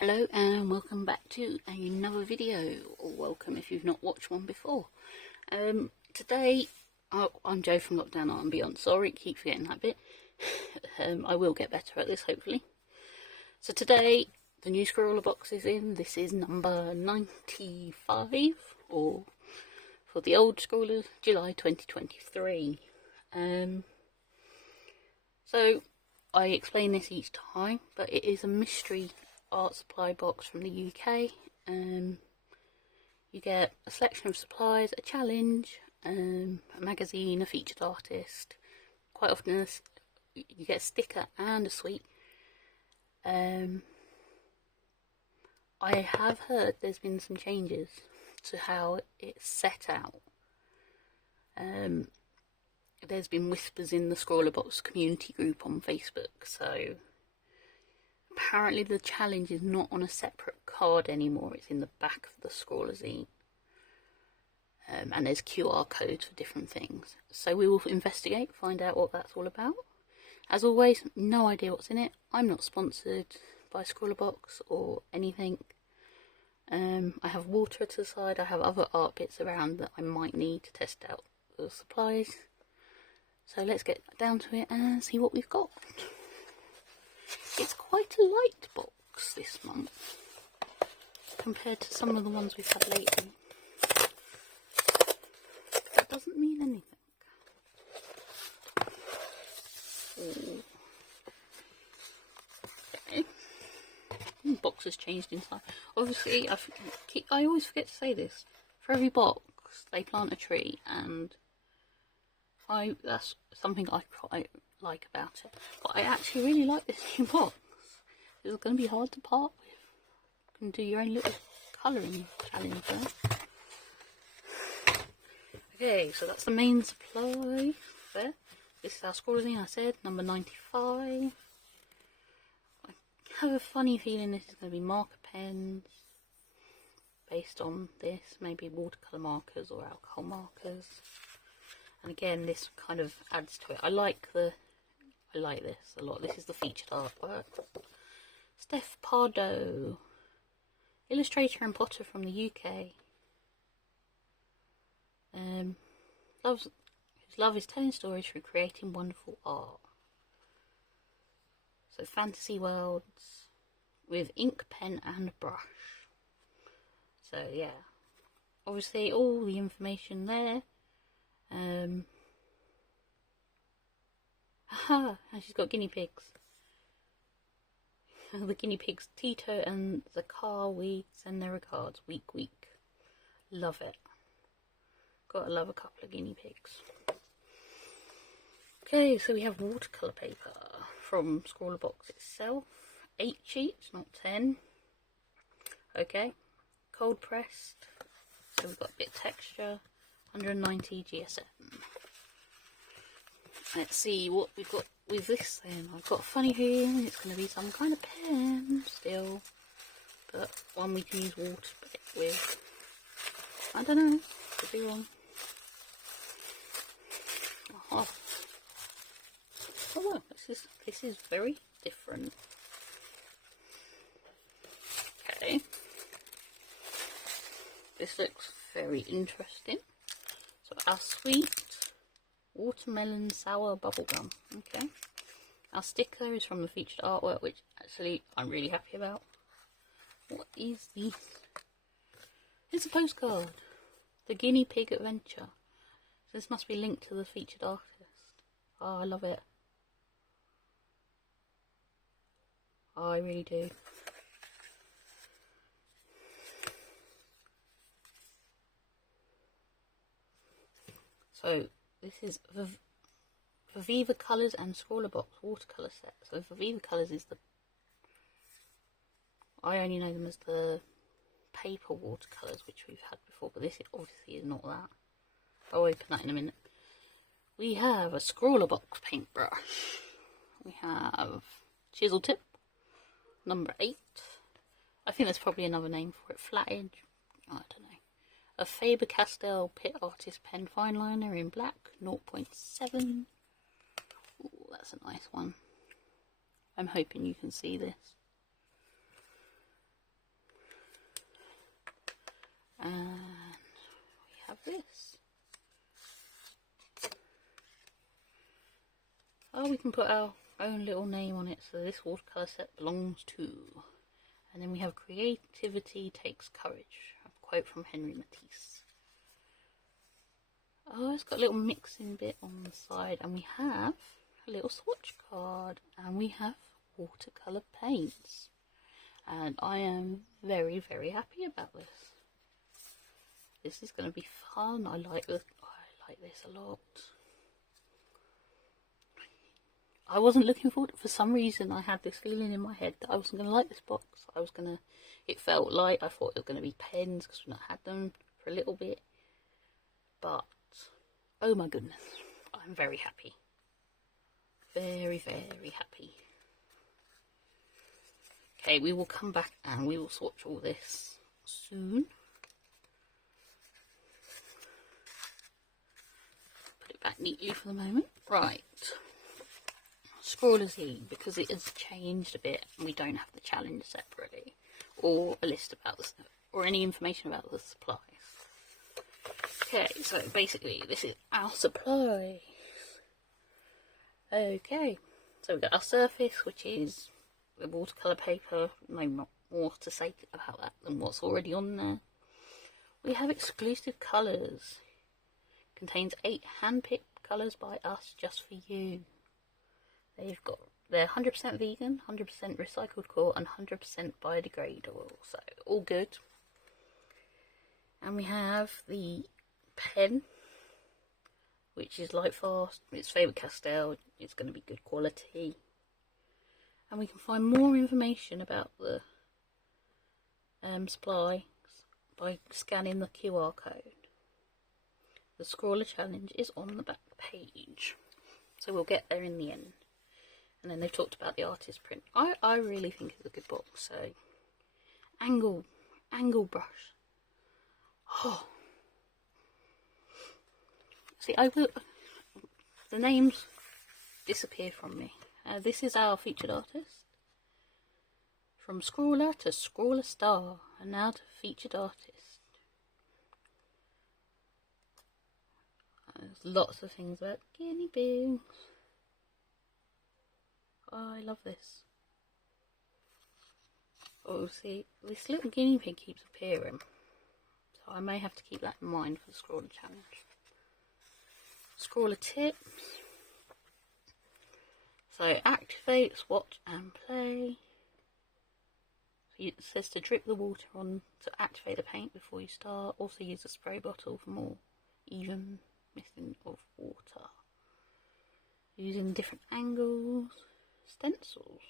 Hello and welcome back to another video, or welcome if you've not watched one before. Today, I'm Joe from Lockdown Art and Beyond. Sorry, keep forgetting that bit. I will get better at this, hopefully. So today, the new Scrawlrbox is in. This is number 95, or for the old scrollers, July 2023. So, I explain this each time, but it is a mystery art supply box from the UK. You get a selection of supplies, a challenge, a magazine, a featured artist. Quite often you get a sticker and a sweet. I have heard there's been some changes to how it's set out. There's been whispers in the Scrawlrbox community group on Facebook, so apparently the challenge is not on a separate card anymore, it's in the back of the Scrawlrzine. And there's QR codes for different things. So we will investigate, find out what that's all about. As always, no idea what's in it. I'm not sponsored by Scrawlrbox or anything. I have water to the side, I have other art bits around that I might need to test out the supplies. So let's get down to it and see what we've got. It's quite a light box this month compared to some of the ones we've had lately. That doesn't mean anything. Okay. The box has changed inside. Obviously, I always forget to say this. For every box, they plant a tree, and that's something I quite like about it. But I actually really like this new box. It's going to be hard to part with. You can do your own little colouring challenge there. Okay, so that's the main supply there. This is our Scrawlrzine, I said, number 95. I have a funny feeling this is going to be marker pens based on this, maybe watercolour markers or alcohol markers. And again, this kind of adds to it. I like this a lot. This is the featured artwork. Steph Pardo, illustrator and potter from the UK. Whose love is telling stories through creating wonderful art. So fantasy worlds with ink, pen and brush. So yeah, obviously all the information there. And she's got guinea pigs. The guinea pigs, Tito and the car, we send their regards. Week. Love it. Gotta love a couple of guinea pigs. Okay, so we have watercolour paper from Scrawlrbox itself. 8 sheets, not 10. Okay, cold pressed. So we've got a bit of texture. 190 GSM. Let's see what we've got with this then. I've got a funny feeling it's going to be some kind of pen still, but one we can use water with. I don't know, could be wrong. Oh well, this is very different. Okay, this looks very interesting. So our sweet watermelon sour bubblegum. Okay. Our sticker is from the featured artwork, which actually I'm really happy about. What is this? It's a postcard. The Guinea Pig Adventure. So this must be linked to the featured artist. Oh, I love it. Oh, I really do. So this is Viva Colours and Scrawlrbox watercolour set. So Viva Colours is I only know them as the paper watercolours, which we've had before, but this obviously is not that. I'll open that in a minute. We have a Scrawlrbox paintbrush. We have chisel tip, number 8. I think there's probably another name for it. Flat edge. I don't know. A Faber-Castell Pit Artist Pen Fine Liner in black, 0.7. Ooh, that's a nice one. I'm hoping you can see this. And we have this. Oh, we can put our own little name on it. So this watercolour set belongs to. And then we have creativity takes courage. A quote from Henry Matisse. Oh, it's got a little mixing bit on the side. And we have a little swatch card. And we have watercolour paints. And I am very, very happy about this. This is going to be fun. I like this a lot. I wasn't looking forward. For some reason, I had this feeling in my head that I wasn't going to like this box. It felt light. I thought it was going to be pens because we've not had them for a little bit. But, oh my goodness, I'm very happy. Very, very happy. Okay, we will come back and we will swatch all this soon. Put it back neatly for the moment. Right. Scrawlrbox, because it has changed a bit and we don't have the challenge separately, or a list about the stuff, or any information about the supplies. Okay, so basically this is our supplies. Okay, so we've got our surface, which is the watercolour paper. No more to say about that than what's already on there. We have exclusive colours. Contains 8 hand-picked colours by us just for you. They're 100% vegan, 100% recycled core, and 100% biodegradable. So all good. And we have the pen, which is light fast. It's Faber-Castell. It's going to be good quality. And we can find more information about the supplies by scanning the QR code. The Scrawler challenge is on the back page, so we'll get there in the end. And then they've talked about the artist print. I really think it's a good box. So angle brush. Oh, see, the names disappear from me. This is our featured artist. From Scrawler to Scrawler Star, and now to featured artist. There's lots of things about guinea pigs. Oh, I love this. Oh, see, this little guinea pig keeps appearing, so I may have to keep that in mind for the Scrawler challenge. Scrawler tips. So activate, swatch and play. So it says to drip the water on to activate the paint before you start. Also use a spray bottle for more even mixing of water. Using different angles. Stencils.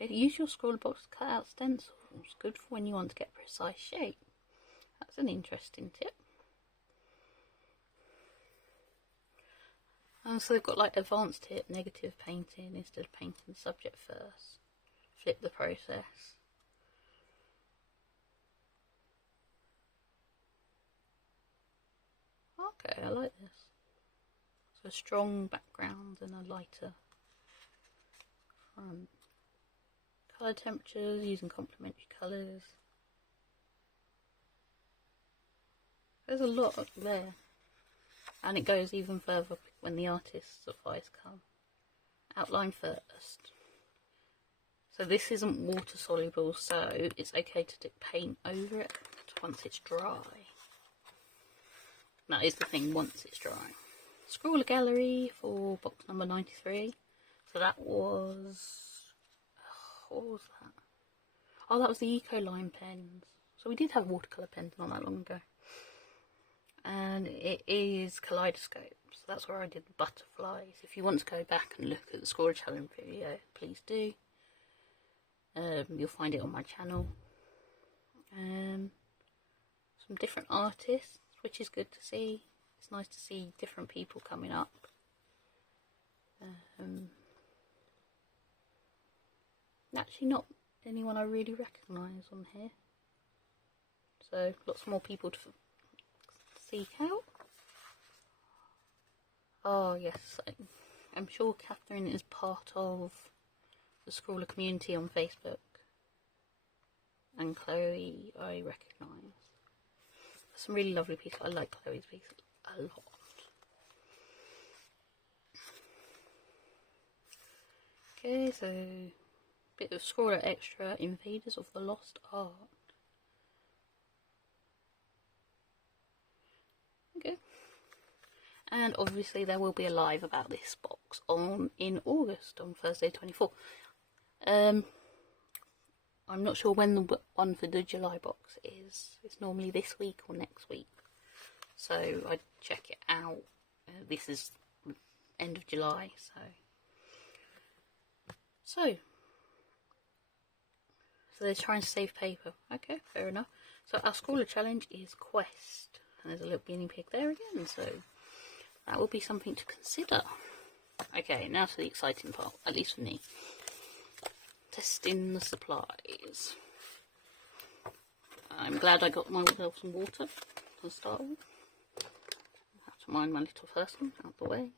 Okay, use your Scrawlrbox to cut out stencils. Good for when you want to get a precise shape. That's an interesting tip. And so they've got like advanced tip, negative painting instead of painting the subject first. Flip the process. Okay, I like this. So a strong background and a lighter front. Colour temperatures, using complementary colours. There's a lot up there. And it goes even further when the artist's supplies come. Outline first. So this isn't water soluble, so it's okay to dip paint over it once it's dry. That is the thing, once it's dry. Scrawler Gallery for box number 93. So that was... what was that? Oh, that was the Ecoline pens. So we did have watercolour pens not that long ago. And it is Kaleidoscope. So that's where I did the butterflies. If you want to go back and look at the Scrawler Challenge video, please do. You'll find it on my channel. Some different artists, which is good to see. It's nice to see different people coming up. Actually not anyone I really recognise on here. So lots more people to seek out. Oh yes, I'm sure Catherine is part of the Scrawler community on Facebook. and Chloe I recognise. Some really lovely pieces. I like Chloe's pieces a lot. Okay, so a bit of Scrawler Extra, Invaders of the Lost Art. Okay. And obviously there will be a live about this box in August, on Thursday 24. I'm not sure when the one for the July box is. It's normally this week or next week. So I'd check it out. This is end of July, so they're trying to save paper. Okay, fair enough. So our Scrawler challenge is Quest. And there's a little guinea pig there again, so that will be something to consider. Okay, now to the exciting part, at least for me. Testing the supplies. I'm glad I got myself some water to start with. I have to mind my little person out the way.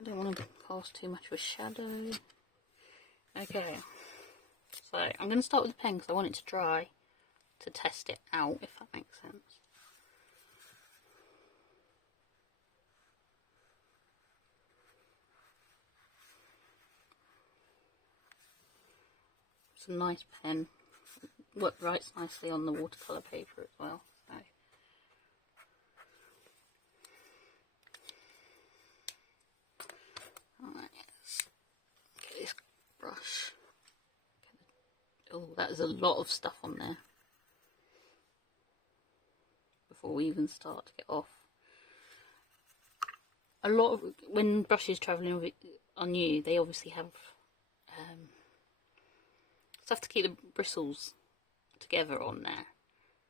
I don't want to cast too much of a shadow. Okay, so I'm going to start with the pen because I want it to dry to test it out, if that makes sense. It's a nice pen. What writes nicely on the watercolour paper as well. So. Alright, let's get this brush. Oh, that is a lot of stuff on there. Before we even start to get off. A lot of, when brushes travelling on you, they obviously have stuff to keep the bristles together on there,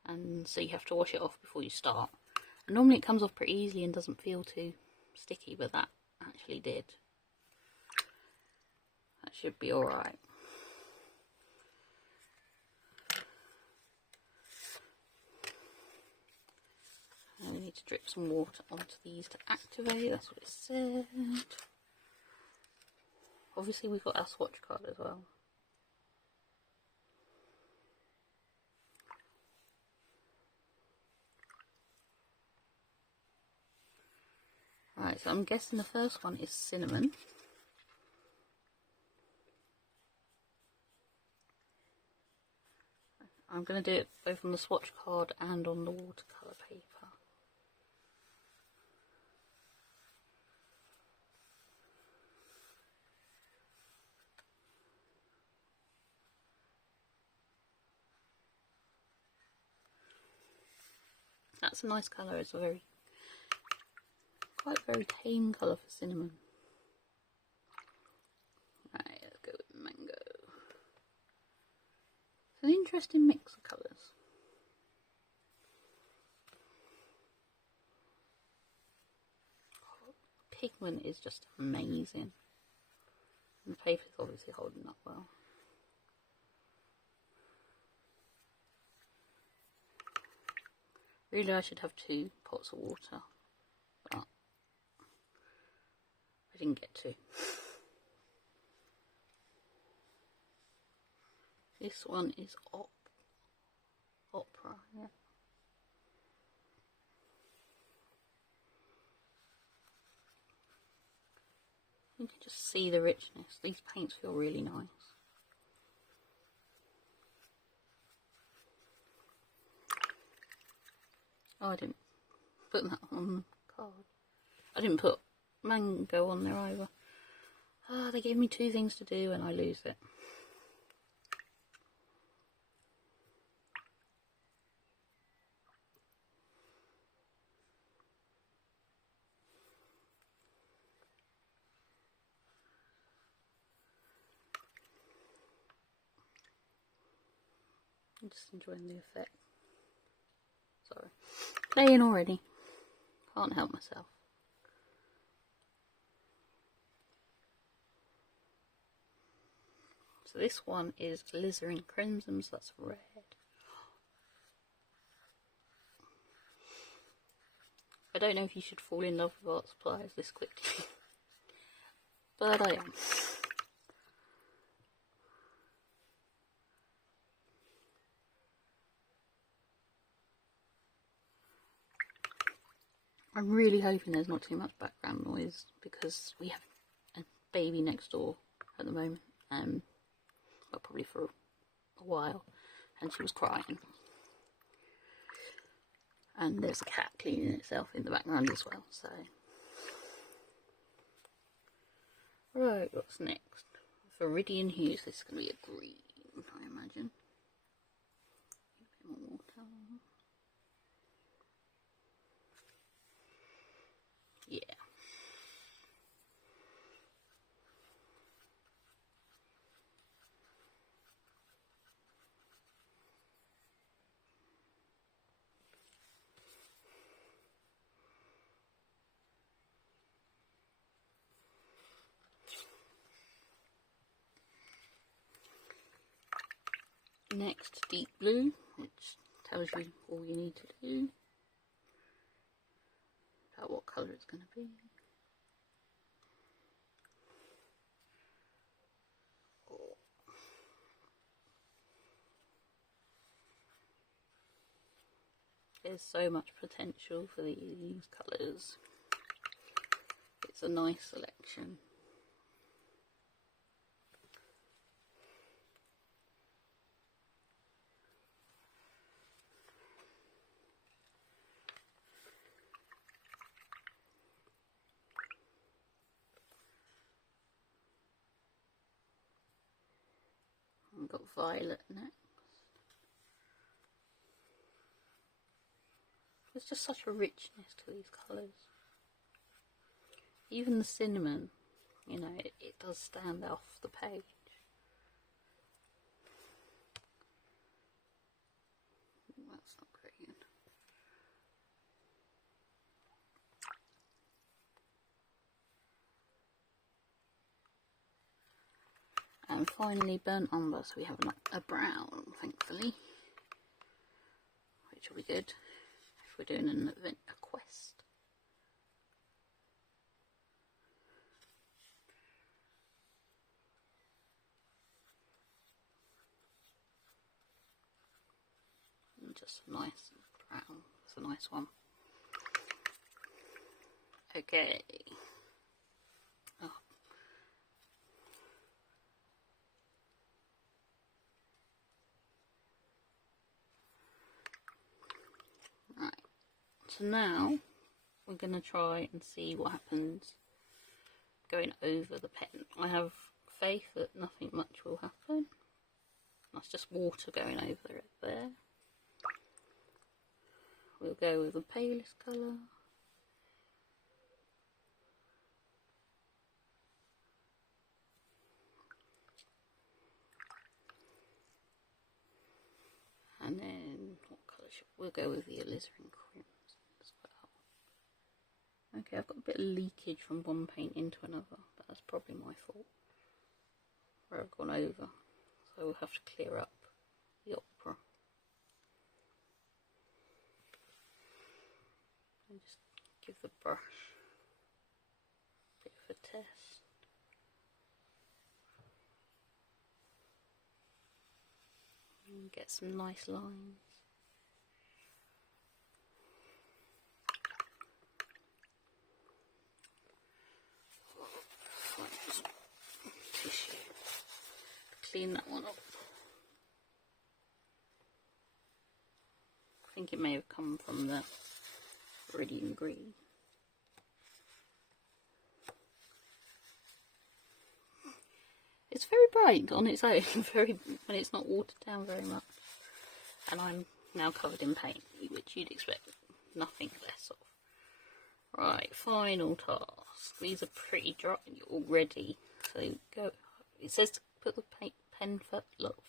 and so you have to wash it off before you start. And normally it comes off pretty easily and doesn't feel too sticky, but that actually did. That should be alright. Now we need to drip some water onto these to activate, that's what it said. Obviously we've got our swatch card as well. Right, so I'm guessing the first one is cinnamon. I'm going to do it both on the swatch card and on the watercolour paper. That's a nice colour. It's a quite very tame colour for cinnamon. Right, let's go with mango. It's an interesting mix of colours. Oh, pigment is just amazing. And the paper is obviously holding up well. Really, I should have 2 pots of water, but I didn't get to. This one is opera, yeah. You can just see the richness. These paints feel really nice. Oh, I didn't put that on the card. I didn't put mango on there either. Ah, they gave me 2 things to do and I lose it. I'm just enjoying the effect. Sorry. Playing already. Can't help myself. So this one is Alizarin Crimson, so that's red. I don't know if you should fall in love with art supplies this quickly. But I am. I'm really hoping there's not too much background noise because we have a baby next door at the moment, well, probably for a while, and she was crying. And there's a cat cleaning itself in the background as well, so. Right, what's next? Viridian hues, this is going to be a green, I imagine. A bit more water. Yeah. Next, deep blue, which tells you all you need to do about what colour it's going to be. There's so much potential for these colours. It's a nice selection. We've got violet next. There's just such a richness to these colours. Even the cinnamon, you know, it does stand off the page. That's not great. And finally burnt umber, so we have a brown, thankfully, which will be good if we're doing an event, a quest. And just a nice brown, it's a nice one. Okay. Oh. Right, so now we're going to try and see what happens going over the pen. I have faith that nothing much will happen. That's just water going over it there. We'll go with the palest colour. And then, what colour we'll go with the alizarin crimson as well. Okay, I've got a bit of leakage from one paint into another, but that's probably my fault. Where I've gone over. So we'll have to clear up the opera. And just give the brush a bit of a test. And get some nice lines. Tissue. Clean that one up. I think it may have come from the Viridian green. It's very bright on its own, when it's not watered down very much. And I'm now covered in paint, which you'd expect nothing less of. Right, final task. These are pretty dry already, so go. It says to put the pen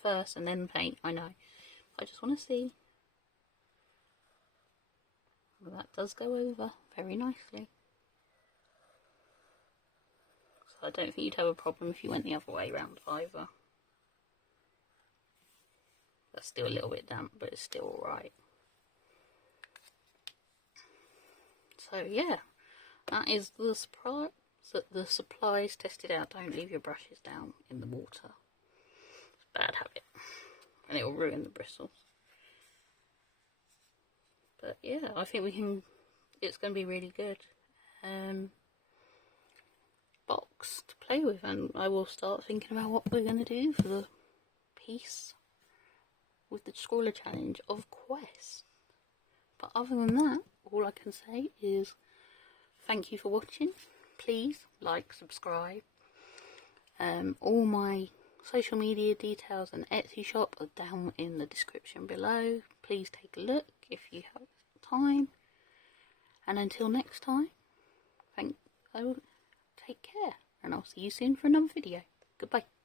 first and then paint. I know. I just want to see. Well, that does go over very nicely. So I don't think you'd have a problem if you went the other way round either. That's still a little bit damp, but it's still alright. So yeah, that is the surprise. The supplies tested out. Don't leave your brushes down in the water. It's a bad habit, and it will ruin the bristles. But yeah, I think we can it's going to be really good. Box to play with, and I will start thinking about what we're going to do for the piece with the Scrawler Challenge of Quest. But other than that, all I can say is thank you for watching. Please like, subscribe. All my social media details and Etsy shop are down in the description below. Please take a look if you have time. And until next time, take care, and I'll see you soon for another video. Goodbye.